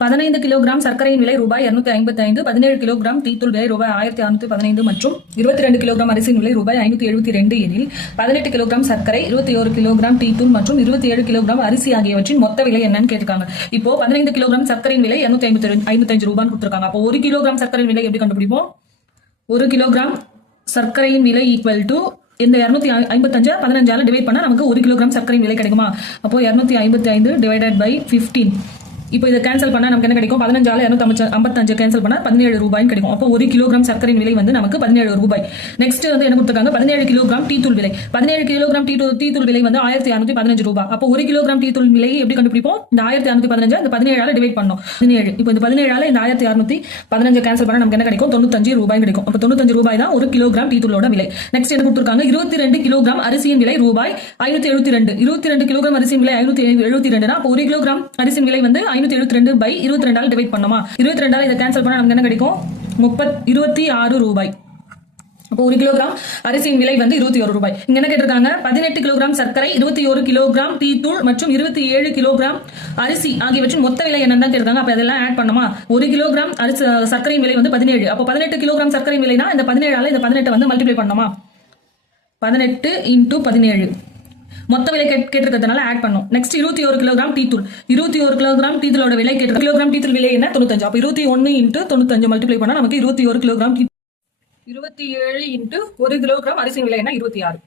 15 kilogram சர்க்கரையின் விலை ரூபாய் 255, 17 கிலோகிராம் டீத்தூள் விலை ரூபாய் 1615 மற்றும் 22 கிலோகிராம் அரிசியின் விலை ரூபாய் 572 எனில் 18 கிலோகிராம் சர்க்கரை, 21 கிலோகிராம் டீத்தூள் மற்றும் 27 கிலோகிராம் அரிசி ஆகியவற்றின் மொத்த விலை என்னன்னு கேட்டிருக்காங்க. இப்போ 15 கிலோகிராம் சர்க்கரையின் விலை 255 ரூபான்னு கொடுத்துருக்காங்க. அப்போ 1 கிலோகிராம் சர்க்கரையின் விலை எப்படி கண்டுபிடிப்போம்? 1 கிலோகிராம் சர்க்கரையின் விலை ஈக்குவல் டு இந்த 255 15ஆல டிவைட் பண்ணா நமக்கு 1 கிலோகிராம் சர்க்கரையின் விலை கிடைக்குமா? அப்போ 255 டிவைடட் பை 15. இப்போ இதை கேன்சல் பண்ணா நமக்கு என்ன கிடைக்கும்? 15ஆல 255 கேன்சல் பண்ணா 17 ரூபாய்னு கிடைக்கும். அப்போ 1 கிலோகிராம் சர்க்கரையின் விலை வந்து நமக்கு 17 ரூபாய். நெக்ஸ்ட் வந்து என்ன கொடுத்துருக்காங்க? 17 கிலோகிராம் டீத்தூள் விலை. 17 கிலோகிராம் டீத்தூள் விலை வந்து 1615 ரூபாய். அப்போ 1 கிலோகிராம் டீத்தூள் விலை எப்படி கண்டுபிடிப்போம்? இந்த 1615 இந்த 17ஆல டிவைட் பண்ணோம். 17. இப்போ இந்த 17ஆல இந்த 1615 கேன்சல் பண்ணா நமக்கு என்ன கிடைக்கும்? 95 ரூபாய் கிடைக்கும். அப்போ 95 ரூபாய் தான் 1 கிலோகிராம் டீத்தூளோட விலை. நெக்ஸ்ட் என்ன கொடுத்துருக்காங்க? 22 கிலோகிராம் அரிசியின் விலை ரூபாய் 572. 22 கிலோகிராம் அரிசியின் விலை 572. அப்போ 1 கிலோகிராம் அரிசியின் விலை வந்து 572 பை 22ஆல டிவைட் பண்ணோமா? 22ஆல இதை கேன்சல் பண்ணா நமக்கு என்ன கிடைக்கும்? 26 ரூபாய். அப்போ 1 கிலோகிராம் அரிசியின் விலை வந்து 21 ரூபாய். இங்க என்ன கேட்டிருக்காங்க? 18 கிலோகிராம் சர்க்கரை, 21 கிலோகிராம் டீத்தூள் மற்றும் 27 கிலோகிராம் அரிசி ஆகியவற்றின் மொத்த விலை என்னன்னு தான் கேட்டிருக்காங்க. அப்ப அதெல்லாம் ஆட் பண்ணுமா? 1 கிலோகிராம் அரிசி சர்க்கரையின் விலை வந்து 17. அப்போ 18 கிலோகிராம் சர்க்கரையின் விலைனா இந்த 17ஆல இந்த 18 வந்து மல்டிப்ளை பண்ணுமா? 18 × 17 மொத்த விலை கேட்டிருக்கிறதுனால ஆட் பண்ணும். நெக்ஸ்ட் 21 கிலோகிராம் டீத்தூள். 21 கிலோகிராம் டீத்தூளோட விலை கேட்டிருக்க. கிலோகிராம் டீத்தூள் விலை என்ன? 95. அப்போ 21 × 95 மல்டிப்ளை பண்ணா நமக்கு 21 கிலோகிராம். 27 × 1 கிலோகிராம் அரிசி விலை என்ன? 26.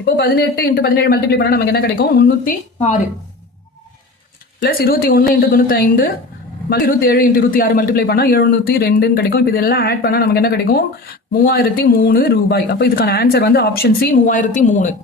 இப்போ 18 × 17 மல்டிப்ளை பண்ணா நமக்கு என்ன கிடைக்கும்? 306 பிளஸ் 21 × 95 27 × 26 மல்டிப்ளை பண்ணா 702 கிடைக்கும். இப்போ இதெல்லாம் ஆட் பண்ணா நமக்கு என்ன கிடைக்கும்? 3003 ரூபாய். அப்போ இதுக்கான ஆன்சர் வந்து ஆப்ஷன் சி 3003.